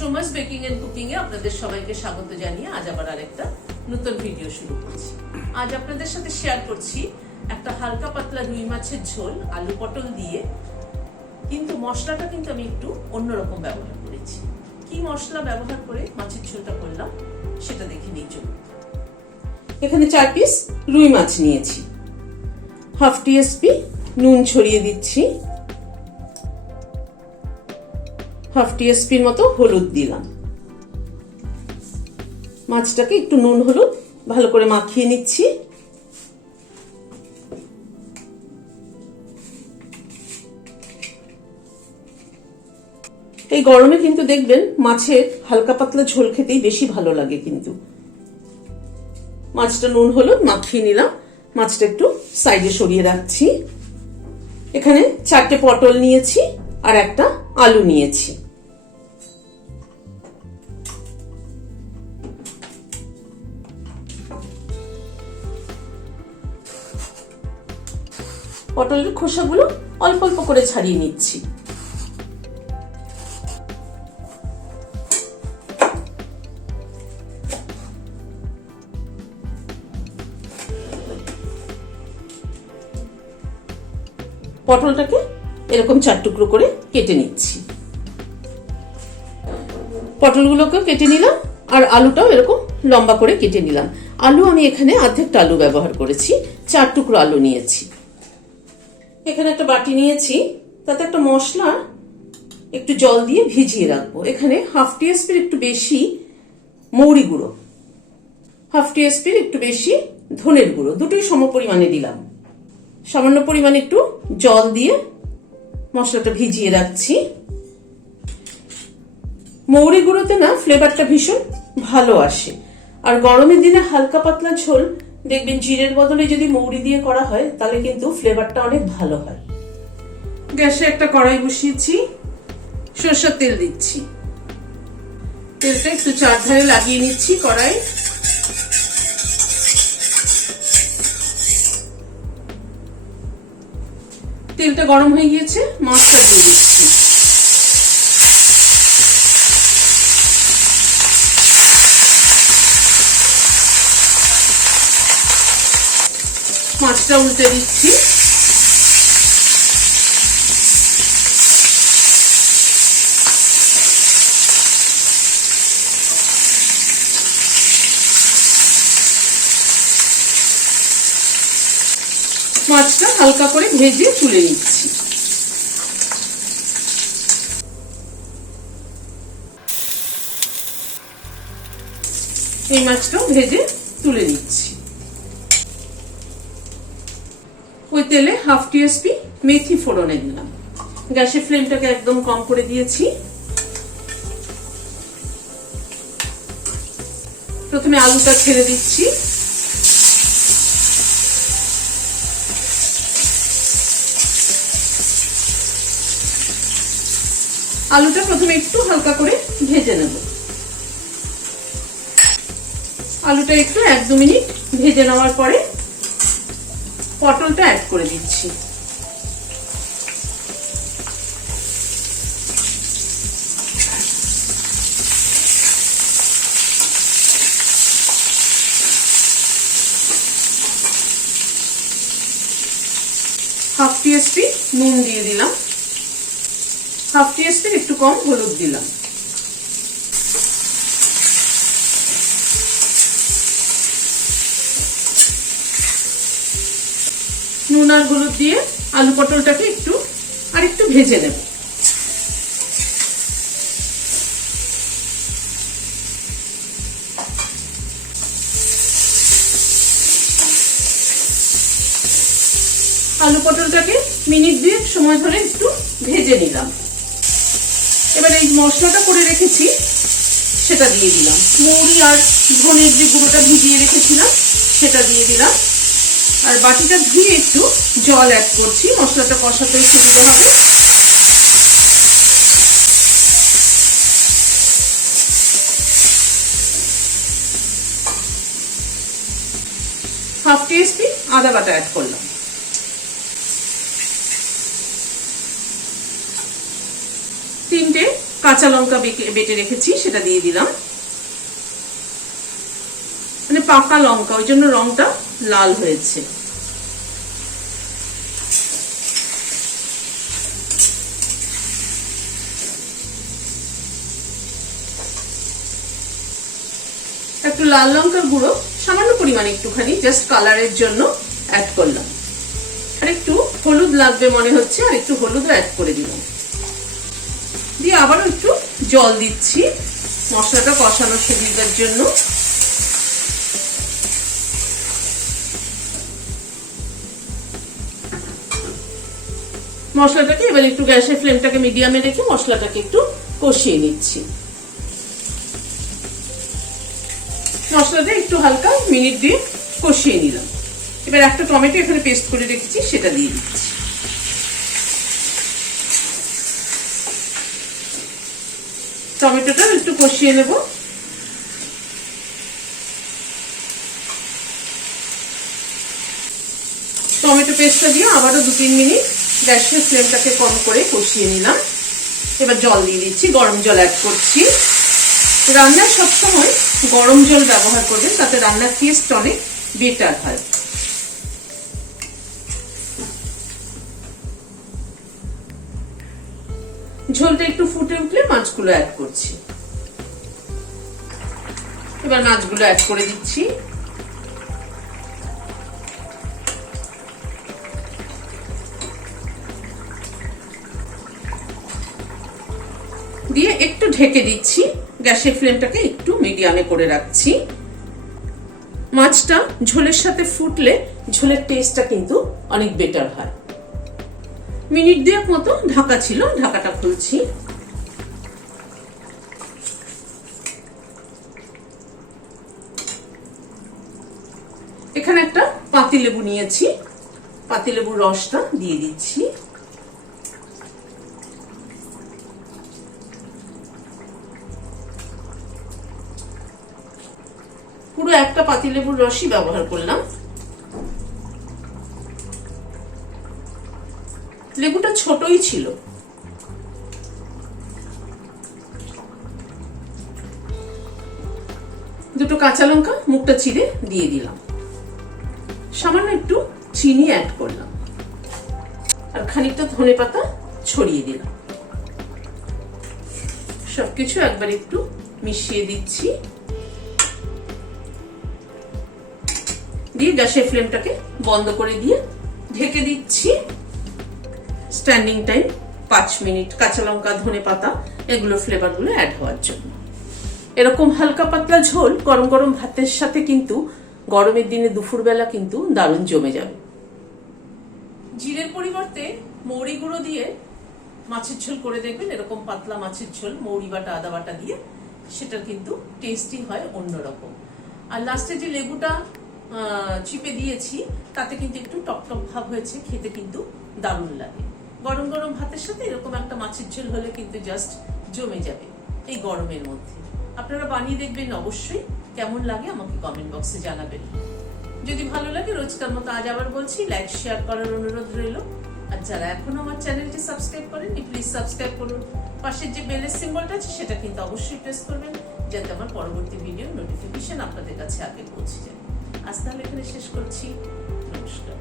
Soma's baking and cooking এ আপনাদের সবাইকে স্বাগত জানিয়ে আজ আবার আরেকটা নতুন ভিডিও শুরু করছি। আজ আপনাদের সাথে শেয়ার করছি একটা হালকা পাতলা রুই মাছের ঝোল আলু পটল দিয়ে, কিন্তু মশলাটা কিন্তু আমি একটু অন্যরকম ব্যবহার করেছি। কি মশলা ব্যবহার করে মাছের ঝোলটা করলাম সেটা দেখে নিই চলুন। এখানে 4 পিস রুই মাছ নিয়েছি, হাফ টিস্পুন নুন ছড়িয়ে দিচ্ছি, হাফ টিস্পুন মতো হলুদ দিলাম। মাছটাকে একটু নুন হলুদ ভালো করে মাখিয়ে নিচ্ছি। এই গরমে কিন্তু দেখবেন মাছের হালকা পাতলা ঝোল খেতেই বেশি ভালো লাগে। কিন্তু মাছটা নুন হলুদ মাখিয়ে নিলাম, মাছটা একটু সাইডে সরিয়ে রাখছি। এখানে 4টে পটল নিয়েছি আর একটা আলু নিয়েছি। পটলের খোসাগুলো অল্প অল্প করে ছাড়িয়ে নিচ্ছি। পটলটাকে এরকম 4 টুকরো করে কেটে নিচ্ছি। পটলগুলোকে কেটে নিলাম আর আলুটাও এরকম লম্বা করে কেটে নিলাম। আলু আমি এখানে অর্ধেকটা আলু ব্যবহার করেছি, 4 টুকরো আলু নিয়েছি। এখানে একটা বাটি নিয়েছি, তাতে একটা মশলা একটু জল দিয়ে ভিজিয়ে রাখবো। এখানে হাফ টিস্পুন একটু বেশি মৌরি গুঁড়ো, হাফ টিস্পুন একটু বেশি ধনের গুঁড়ো, দুটোই সম পরিমাণে দিলাম। সামান্য পরিমাণে একটু জল দিয়ে মশলাটা ভিজিয়ে রাখছি। মৌরি গুঁড়োতে না ফ্লেভারটা ভীষণ ভালো আসে, আর গরমের দিনে হালকা পাতলা ঝোল দেখবেন জিরের বদলে যদি মৌরি দিয়ে করা হয় তাহলে কিন্তু ফ্লেভারটা অনেক ভালো হয়। গ্যাসে একটা কড়াই বসিয়েছি, সরষের তেল দিচ্ছি। তেলটা একটু চারধারে লাগিয়ে নিচ্ছি কড়াই। তেলটা গরম হয়ে গিয়েছে, মাছটা দিয়ে দিচ্ছি। মাছটা উল্টে দিচ্ছি। মাছটা হালকা করে ভেজে তুলে নিচ্ছি। এই মাছটাও ভেজে তুলে নিচ্ছি। ওই তেলে হাফ টিস্পুন মেথি ফোড়নে দিলাম। গ্যাসের ফ্লেমটাকে একদম কম করে দিয়েছি। প্রথমে আলুটা ছেড়ে দিচ্ছি। আলুটা প্রথমে একটু হালকা করে ভেজে নেব। আলুটা একটু 1-2 মিনিট ভেজে নেওয়ার পরে পটলটা অ্যাড করে দিচ্ছি। হাফ টিস্পুন নুন দিয়ে দিলাম, হাফ টিস্পুন একটু কম হলুদ দিলাম। নুন আর হলুদ দিয়ে আলু পটলটাকে একটু ভেজে নেব। আলু পটলটাকে মিনিট 2 সময় ধরে একটু ভেজে নিলাম। এবার এই মশলাটা করে রেখেছি সেটা দিয়ে দিলাম। মৌরি আর ধনের যে গুঁড়োটা ভিজিয়ে রেখেছিলাম সেটা দিয়ে দিলাম। আর বাটিটা ধুয়ে একটু জল অ্যাড করছি, মশলাটা কষাতে সুবিধা হবে। হাফ টিস্পুন আদা বাটা অ্যাড করলাম। 3টে কাঁচা লঙ্কা বেটে রেখেছি সেটা দিয়ে দিলাম, মানে পাকা লঙ্কা, ওই জন্য রংটা লাল হয়েছে। একটু লাল লঙ্কার গুঁড়ো সামান্য পরিমাণে একটুখানি জাস্ট কালারের জন্য অ্যাড করলাম, আর একটু হলুদ লাগবে মনে হচ্ছে, আর একটু হলুদও অ্যাড করে দিলাম। দিয়ে আবারও একটু জল দিচ্ছি মশলাটা কষানোর সুবিধার জন্য। মশলাটাকে এবার একটু গ্যাসের ফ্লেমটাকে মিডিয়ামে রেখে মশলাটাকে একটু কষিয়ে নিচ্ছি। মশলাটা একটু হালকা মিনিট দিয়ে কষিয়ে নিলাম। এবার একটা টমেটো এখানে পেস্ট করে রেখেছি সেটা দিয়ে দিচ্ছি। টমেটোটা একটু কষিয়ে নেব। টমেটো পেস্টটা দিয়ে আবারও 2-3 মিনিট গ্যাসের ফ্লেমটাকে কম করে কষিয়ে নিলাম। এবার জল দিয়ে দিচ্ছি, গরম জল অ্যাড করছি। রান্নায় সবসময় গরম জল ব্যবহার করবেন, তাতে রান্নার টেস্ট অনেক বেটার হয়। ঝোলটা একটু ফুটে উঠলে মাছগুলো অ্যাড করছি। এবার মাছগুলো অ্যাড করে দিচ্ছি। দিয়ে একটু ঢেকে দিচ্ছি, গ্যাসের ফ্লেমটাকে একটু মিডিয়ামে করে রাখছি। মাছটা ঝোলের সাথে ফুটলে ঝোলের টেস্টটা কিন্তু অনেক বেটার হয়। মিনিট 2 মতো ঢাকা ছিল, ঢাকাটা খুলছি। এখানে একটা পাতিলেবু নিয়েছি, পাতিলেবুর রসটা দিয়ে দিচ্ছি। পুরো একটা পাতিলেবুর রসই ব্যবহার করলাম। লেবুটা ছোটই ছিল। দুটো কাঁচা লঙ্কা মুখটা চিড়ে দিয়ে দিলাম। সামান্য একটু চিনি অ্যাড করলাম, আর খানিকটা ধনেপাতা ছড়িয়ে দিলাম। সবকিছু একবার একটু মিশিয়ে দিচ্ছি। দিয়ে গ্যাসের ফ্লেমটাকে বন্ধ করে দিয়ে ঢেকে দিচ্ছি। স্ট্যান্ডিং টাইম 5 মিনিট, কাঁচা লঙ্কা ধনেপাতা এগুলো ফ্লেভারগুলো অ্যাড হওয়ার জন্য। এরকম হালকা পাতলা ঝোল গরম গরম ভাতের সাথে কিন্তু গরমের দিনে দুপুরবেলা কিন্তু দারুণ জমে যাবে। জিরের পরিবর্তে মৌরি গুঁড়ো দিয়ে মাছের ঝোল করে দেখবেন, এরকম পাতলা মাছের ঝোল মৌরি বাটা আদা বাটা দিয়ে, সেটা কিন্তু টেস্টি হয় অন্যরকম। আর লাস্টে যে লেবুটা চিপে দিয়েছি তাতে কিন্তু একটু টক টক ভাব হয়েছে, খেতে কিন্তু দারুণ লাগে। গরম গরম ভাতের সাথে এরকম একটা মাছের ঝোল হলে কিন্তু জাস্ট জমে যাবে এই গরমের মধ্যে। আপনারা বানিয়ে দেখবেন, অবশ্যই কেমন লাগে আমাকে কমেন্ট বক্সে জানাবেন। যদি ভালো লাগে রোজকার মতো আজ আবার বলছি, লাইক শেয়ার করার অনুরোধ রইল। আর যারা এখনো আমার চ্যানেলটি সাবস্ক্রাইব করেননি প্লিজ সাবস্ক্রাইব করুন। পাশের যে বেলের সিম্বলটা আছে সেটা কিন্তু অবশ্যই প্রেস করবেন, যাতে আমার পরবর্তী ভিডিওর নোটিফিকেশন আপনাদের কাছে আগে পৌঁছে যায়। আজ তাহলে এখানে শেষ করছি। নমস্কার।